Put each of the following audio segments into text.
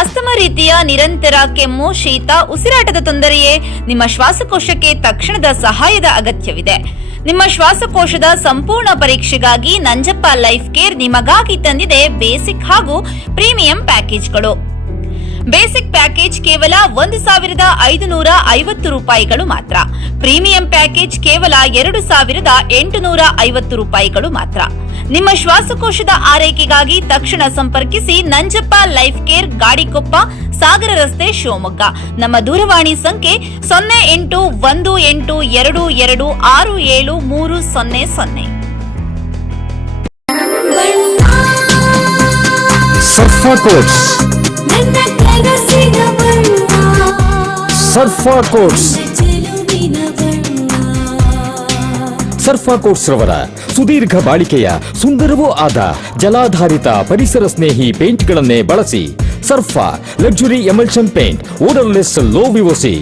Asthma ರೀತಿಯ ನಿರಂತರ ಕೆಮ್ಮು, ಶೀತ, ಉಸಿರಾಟದ ತೊಂದರೆಯೇ ನಿಮ್ಮ ಶ್ವಾಸಕೋಶಕ್ಕೆ ತಕ್ಷಣದ ಸಹಾಯದ ಅಗತ್ಯವಿದೆ. ನಿಮ್ಮ ಶ್ವಾಸಕೋಶದ ಸಂಪೂರ್ಣ ಪರೀಕ್ಷೆಗಾಗಿ ನಂಜಪ್ಪ ಲೈಫ್ ಕೇರ್ ನಿಮಗಾಗಿ ತಂದಿದೆ ಬೇಸಿಕ್ ಹಾಗೂ ಪ್ರೀಮಿಯಂ ಪ್ಯಾಕೇಜ್ಗಳು. ಬೇಸಿಕ್ ಪ್ಯಾಕೇಜ್ ಕೇವಲ 1,550 ರೂಪಾಯಿಗಳು ಮಾತ್ರ. ಪ್ರೀಮಿಯಂ ಪ್ಯಾಕೇಜ್ ಕೇವಲ 2,850 ರೂಪಾಯಿಗಳು ಮಾತ್ರ. ನಿಮ್ಮ ಶ್ವಾಸಕೋಶದ ಆರೈಕೆಗಾಗಿ ತಕ್ಷಣ ಸಂಪರ್ಕಿಸಿ ನಂಜಪ್ಪ ಲೈಫ್ ಕೇರ್, ಗಾಡಿಕೊಪ್ಪ, ಸಾಗರ ರಸ್ತೆ, ಶಿವಮೊಗ್ಗ. ನಮ್ಮ ದೂರವಾಣಿ ಸಂಖ್ಯೆ 0818226730. ಸರ್ಫಾ ಕೋಟ್ಸ್, ಸರ್ಫಾ ಕೋಟ್ಸ್, ಸರ್ಫಾ ಕೋಟ್ಸ್ ರವರ ಸುದೀರ್ಘ ಬಾಳಿಕೆಯ ಸುಂದರವೂ ಆದ ಜಲಾಧಾರಿತ ಪರಿಸರ ಸ್ನೇಹಿ ಪೇಂಟ್ಗಳನ್ನೇ ಬಳಸಿ. Surfa luxury emulsion paint, odourless, low VOC,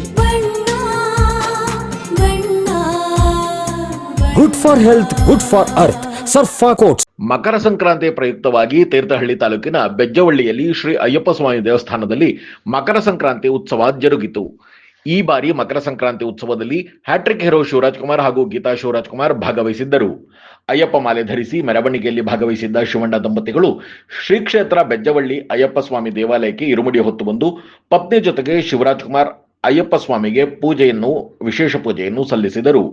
good for health, good for earth. Surfa coats. Makara Sankranti ಪ್ರಯುಕ್ತವಾಗಿ ತೀರ್ಥಹಳ್ಳಿ ತಾಲೂಕಿನ ಬೆಜ್ಜವಳ್ಳಿಯಲ್ಲಿ ಶ್ರೀ ಅಯ್ಯಪ್ಪ ಸ್ವಾಮಿ ದೇವಸ್ಥಾನದಲ್ಲಿ ಮಕರ ಸಂಕ್ರಾಂತಿ ಉತ್ಸವ ಜರುಗಿತು. ಈ ಬಾರಿ ಮಕರ ಸಂಕ್ರಾಂತಿ ಉತ್ಸವದಲ್ಲಿ ಹ್ಯಾಟ್ರಿಕ್ ಹೀರೋ ಶಿವರಾಜ್ ಕುಮಾರ್ ಹಾಗೂ ಗೀತಾ ಶಿವರಾಜ್ ಕುಮಾರ್ ಭಾಗವಹಿಸಿದ್ದರು. ಅಯ್ಯಪ್ಪ ಮಾಲೆ ಧರಿಸಿ ಮೆರವಣಿಗೆಯಲ್ಲಿ ಭಾಗವಹಿಸಿದ್ದ ಶಿವಣ್ಣ ದಂಪತಿಗಳು ಶ್ರೀ ಕ್ಷೇತ್ರ ಬೆಜ್ಜವಳ್ಳಿ ಅಯ್ಯಪ್ಪ ಸ್ವಾಮಿ ದೇವಾಲಯಕ್ಕೆ ಇರುಮುಡಿ ಹೊತ್ತು ಬಂದು ಪತ್ನಿ ಜೊತೆಗೆ ಶಿವರಾಜ್ ಕುಮಾರ್ ಅಯ್ಯಪ್ಪ ಸ್ವಾಮಿಗೆ ವಿಶೇಷ ಪೂಜೆಯನ್ನು ಸಲ್ಲಿಸಿದರು.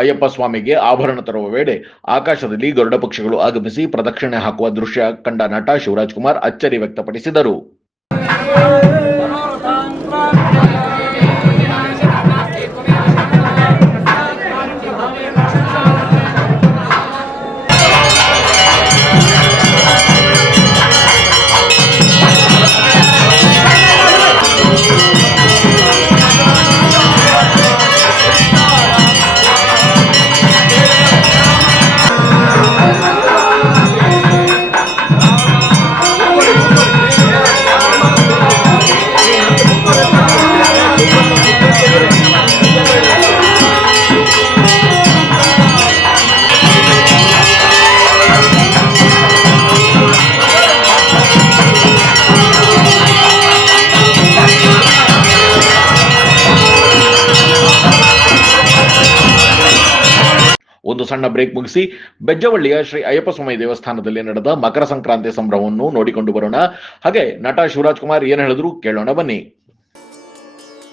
ಅಯ್ಯಪ್ಪ ಸ್ವಾಮಿಗೆ ಆಭರಣ ತರುವ ವೇಳೆ ಆಕಾಶದಲ್ಲಿ ಗರುಡ ಪಕ್ಷಿಗಳು ಆಗಮಿಸಿ ಪ್ರದಕ್ಷಿಣೆ ಹಾಕುವ ದೃಶ್ಯ ಕಂಡ ನಟ ಶಿವರಾಜ್ ಕುಮಾರ್ ಅಚ್ಚರಿ ವ್ಯಕ್ತಪಡಿಸಿದರು. ಒಂದು ಸಣ್ಣ ಬ್ರೇಕ್ ಮುಗಿಸಿ ಬೆಜ್ಜವಳ್ಳಿಯ ಶ್ರೀ ಅಯ್ಯಪ್ಪ ಸ್ವಾಮಿ ದೇವಸ್ಥಾನದಲ್ಲಿ ನಡೆದ ಮಕರ ಸಂಕ್ರಾಂತಿ ಸಂಭ್ರಮವನ್ನು ನೋಡಿಕೊಂಡು ಬರೋಣ. ಹಾಗೆ ನಟ ಶಿವರಾಜ್ ಕುಮಾರ್ ಏನ್ ಹೇಳಿದ್ರು ಕೇಳೋಣ ಬನ್ನಿ.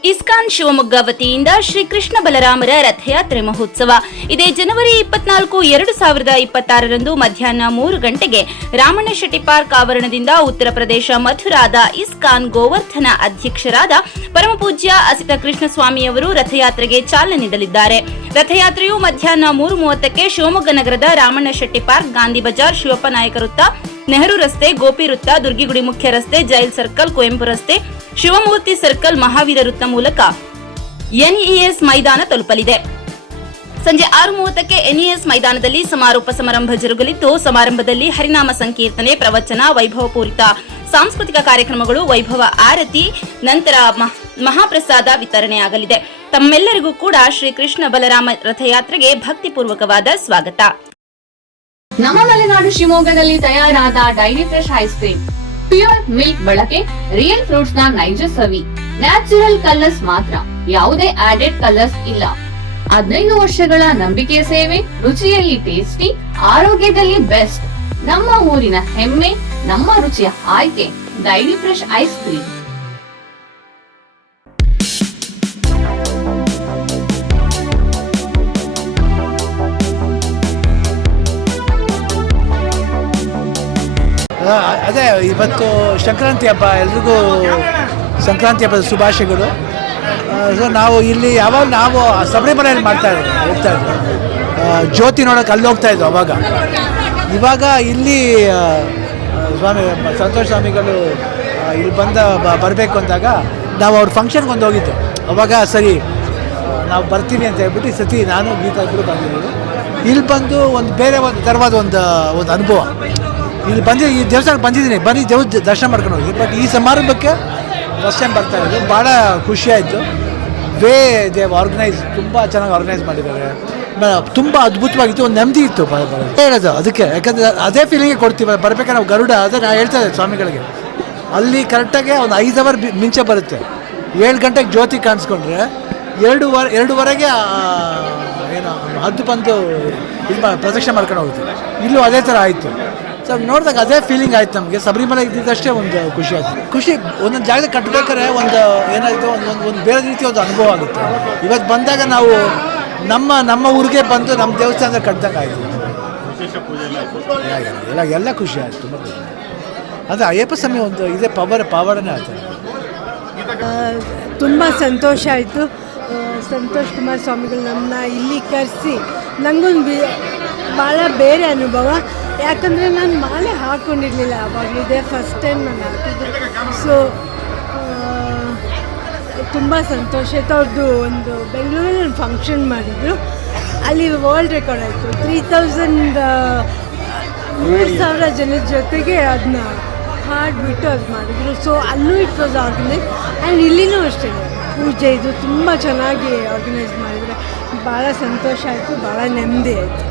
ಇಸ್ಕಾನ್ ಶಿವಮೊಗ್ಗ ವತಿಯಿಂದ ಶ್ರೀ ಕೃಷ್ಣ ಬಲರಾಮರ ರಥಯಾತ್ರೆ ಮಹೋತ್ಸವ ಇದೇ ಜನವರಿ 24, 2026 ಮಧ್ಯಾಹ್ನ 3 ಗಂಟೆಗೆ ರಾಮಣ್ಣ ಶೆಟ್ಟಿ ಪಾರ್ಕ್ ಆವರಣದಿಂದ ಉತ್ತರ ಪ್ರದೇಶ ಮಥುರಾದ ಇಸ್ಕಾನ್ ಗೋವರ್ಧನ ಅಧ್ಯಕ್ಷರಾದ ಪರಮಪೂಜ್ಯ ಅಸಿತ ಕೃಷ್ಣ ಸ್ವಾಮಿಯವರು ರಥಯಾತ್ರೆಗೆ ಚಾಲನೆ ನೀಡಲಿದ್ದಾರೆ. ರಥಯಾತ್ರೆಯು ಮಧ್ಯಾಹ್ನ 3:30ಕ್ಕೆ ಶಿವಮೊಗ್ಗ ನಗರದ ರಾಮಣ್ಣ ಶೆಟ್ಟಿ ಪಾರ್ಕ್, ಗಾಂಧಿ ಬಜಾರ್, ಶಿವಪ್ಪ ನಾಯಕ ವೃತ್ತ, ನೆಹರು ರಸ್ತೆ, ಗೋಪಿ ವೃತ್ತ, ದುರ್ಗಿಗುಡಿ ಮುಖ್ಯ ರಸ್ತೆ, ಜೈಲ್ ಸರ್ಕಲ್, ಕುವೆಂಪು ರಸ್ತೆ, ಶಿವಮೂರ್ತಿ ಸರ್ಕಲ್, ಮಹಾವೀರ ವೃತ್ತ ಮೂಲಕ ಎನ್ಇಎಸ್ ಮೈದಾನ ತಲುಪಲಿದೆ. ಸಂಜೆ 6:30ಕ್ಕೆ ಎನ್ಇಎಸ್ ಮೈದಾನದಲ್ಲಿ ಸಮಾರೋಪ ಸಮಾರಂಭ ಜರುಗಲಿದ್ದು, ಸಮಾರಂಭದಲ್ಲಿ ಹರಿನಾಮ ಸಂಕೀರ್ತನೆ, ಪ್ರವಚನ, ವೈಭವಪೂರಿತ ಸಾಂಸ್ಕೃತಿಕ ಕಾರ್ಯಕ್ರಮಗಳು, ವೈಭವ ಆರತಿ, ನಂತರ ಮಹಾಪ್ರಸಾದ ವಿತರಣೆಯಾಗಲಿದೆ. ತಮ್ಮೆಲ್ಲರಿಗೂ ಕೂಡ ಶ್ರೀ ಕೃಷ್ಣ ಬಲರಾಮ ರಥಯಾತ್ರೆಗೆ ಭಕ್ತಿಪೂರ್ವಕವಾದ ಸ್ವಾಗತ. ನಮ್ಮ ಮಲೆನಾಡು ಶಿವಮೊಗ್ಗದಲ್ಲಿ ತಯಾರಾದ dairy fresh ice cream, pure milk ಬಳಕೆ, ರಿಯಲ್ ಫ್ರೂಟ್ಸ್ ನ ನೈಜ ಸವಿ, ನ್ಯಾಚುರಲ್ ಕಲರ್ಸ್ ಮಾತ್ರ, ಯಾವುದೇ ಆಡೆಡ್ ಕಲರ್ಸ್ ಇಲ್ಲ. 15 ವರ್ಷಗಳ ನಂಬಿಕೆಯ ಸೇವೆ, ರುಚಿಯಲ್ಲಿ ಟೇಸ್ಟಿ, ಆರೋಗ್ಯದಲ್ಲಿ ಬೆಸ್ಟ್. ನಮ್ಮ ಊರಿನ ಹೆಮ್ಮೆ, ನಮ್ಮ ರುಚಿಯ ಆಯ್ಕೆ ಡೈರಿ ಫ್ರೆಶ್ ಐಸ್ ಕ್ರೀಮ್. ಅದೇ ಇವತ್ತು ಸಂಕ್ರಾಂತಿ ಹಬ್ಬ, ಎಲ್ರಿಗೂ ಸಂಕ್ರಾಂತಿ ಹಬ್ಬದ ಶುಭಾಶಯಗಳು. ಸೊ ನಾವು ಇಲ್ಲಿ ಯಾವಾಗ ನಾವು ಶಬರಿಮಲೆಯಲ್ಲಿ ಹೋಗ್ತಾ ಇದ್ವಿ, ಜ್ಯೋತಿ ನೋಡೋಕೆ ಅಲ್ಲಿ ಹೋಗ್ತಾ ಇದ್ವು. ಇವಾಗ ಇಲ್ಲಿ ಸಂತೋಷ್ ಸ್ವಾಮಿಗಳು ಇಲ್ಲಿ ಬರಬೇಕು ಅಂದಾಗ ನಾವು ಅವ್ರ ಫಂಕ್ಷನ್ಗೆ ಒಂದು ಹೋಗಿದ್ದು. ಅವಾಗ ಸರಿ ನಾವು ಬರ್ತೀವಿ ಅಂತ ಹೇಳ್ಬಿಟ್ಟು ಈ ಸತಿ ನಾನು ಗೀತಾ ಇಬ್ಬರು ಬಂದಿದ್ದೀವಿ. ಇಲ್ಲಿ ಬಂದು ಬೇರೆ ಥರವಾದ ಒಂದು ಅನುಭವ. ಇಲ್ಲಿ ಈ ದೇವಸ್ಥಾನಕ್ಕೆ ಬಂದಿದ್ದೀನಿ, ದರ್ಶನ ಮಾಡ್ಕೊಂಡು ಹೋಗಿ. ಬಟ್ ಈ ಸಮಾರಂಭಕ್ಕೆ ಫಸ್ಟ್ ಟೈಮ್ ಬರ್ತಾ ಇರೋದು, ಭಾಳ ಖುಷಿಯಾಯಿತು. ದೇವ್ ಆರ್ಗನೈಸ್ ತುಂಬ ಚೆನ್ನಾಗಿ ಆರ್ಗನೈಸ್ ಮಾಡಿದ್ದಾರೆ, ತುಂಬ ಅದ್ಭುತವಾಗಿತ್ತು. ಒಂದು ನೆಮ್ಮದಿ ಇತ್ತು ಹೇಳೋದು ಅದಕ್ಕೆ. ಯಾಕಂದರೆ ಅದೇ ಫೀಲಿಂಗೇ ಕೊಡ್ತೀವಿ ಬರ್ಬೇಕಾದ್ರೆ ನಾವು ಗರುಡ. ಅದೇ ನಾನು ಹೇಳ್ತಾ ಇದ್ದೆ ಸ್ವಾಮಿಗಳಿಗೆ, ಅಲ್ಲಿ ಕರೆಕ್ಟಾಗಿ ಒಂದು 5 ಅವರ್ ಮಿಂಚೆ ಬರುತ್ತೆ. 7 ಗಂಟೆಗೆ ಜ್ಯೋತಿ ಕಾಣಿಸ್ಕೊಂಡ್ರೆ 2:30ಗೆ ಏನು ಹದ್ದು ಬಂದು ಇದು ಪ್ರದಕ್ಷಿಣೆ ಮಾಡ್ಕೊಂಡು ಹೋಗುತ್ತೆ. ಇಲ್ಲೂ ಅದೇ ಥರ ಆಯಿತು. ಸೊ ನೋಡಿದಾಗ ಅದೇ ಫೀಲಿಂಗ್ ಆಯ್ತು ನಮಗೆ. ಶಬರಿಮಲೆ ಇದ್ದಿದ್ದಷ್ಟೇ ಒಂದು ಖುಷಿ ಆಯಿತು. ಖುಷಿ ಒಂದೊಂದು ಜಾಗದಾಗ ಕಟ್ಟಬೇಕಾದ್ರೆ ಒಂದು ಏನಾಯಿತು ಒಂದು ಬೇರೆ ರೀತಿ ಒಂದು ಅನುಭವ ಆಗುತ್ತೆ. ಇವತ್ತು ಬಂದಾಗ ನಾವು ನಮ್ಮ ಊರಿಗೆ ಬಂದು ನಮ್ಮ ದೇವಸ್ಥಾನದಲ್ಲಿ ಕಟ್ಟಿದಂಗೆ ಆಯಿತು. ಎಲ್ಲ ಖುಷಿ ಆಯಿತು, ತುಂಬ ಖುಷಿ. ಅಂದರೆ ಅಯ್ಯಪ್ಪ ಸ್ವಾಮಿ ಒಂದು ಇದೇ ಪಾವಡನೇ ಆಯ್ತು. ತುಂಬ ಸಂತೋಷ ಆಯಿತು. ಸಂತೋಷ್ ಕುಮಾರ್ ಸ್ವಾಮಿಗಳು ನಮ್ಮನ್ನ ಇಲ್ಲಿ ಕರೆಸಿ ನನಗೊಂದು ಭಾಳ ಬೇರೆ ಅನುಭವ. ಯಾಕಂದರೆ ನಾನು ಮಾಲೆ ಹಾಕ್ಕೊಂಡಿರಲಿಲ್ಲ ಆವಾಗಲೂ, ಇದೇ ಫಸ್ಟ್ ಟೈಮ್ ನಾನು ಹಾಕಿದ್ದು. ಸೊ ತುಂಬ ಸಂತೋಷ ಆಯಿತು. ಅವ್ರದ್ದು ಒಂದು ಬೆಂಗಳೂರಲ್ಲಿ ಒಂದು ಫಂಕ್ಷನ್ ಮಾಡಿದರು, ಅಲ್ಲಿ ವರ್ಲ್ಡ್ ರೆಕಾರ್ಡ್ ಆಯಿತು. 3,000 ಜನದ ಜೊತೆಗೆ ಅದನ್ನ ಹಾಡಿಬಿಟ್ಟು ಅದು ಮಾಡಿದ್ರು. ಸೊ ಅಲ್ಲೂ ಇಟ್ ವಾಸ್ ಆರ್ಗನೈಸ್. ಆ್ಯಂಡ್ ಇಲ್ಲಿನೂ ಅಷ್ಟೇ ಪೂಜೆ ಇದು ತುಂಬ ಚೆನ್ನಾಗಿ ಆರ್ಗನೈಸ್ ಮಾಡಿದರೆ ಭಾಳ ಸಂತೋಷ ಆಯಿತು, ಭಾಳ ನೆಮ್ಮದಿ ಆಯಿತು.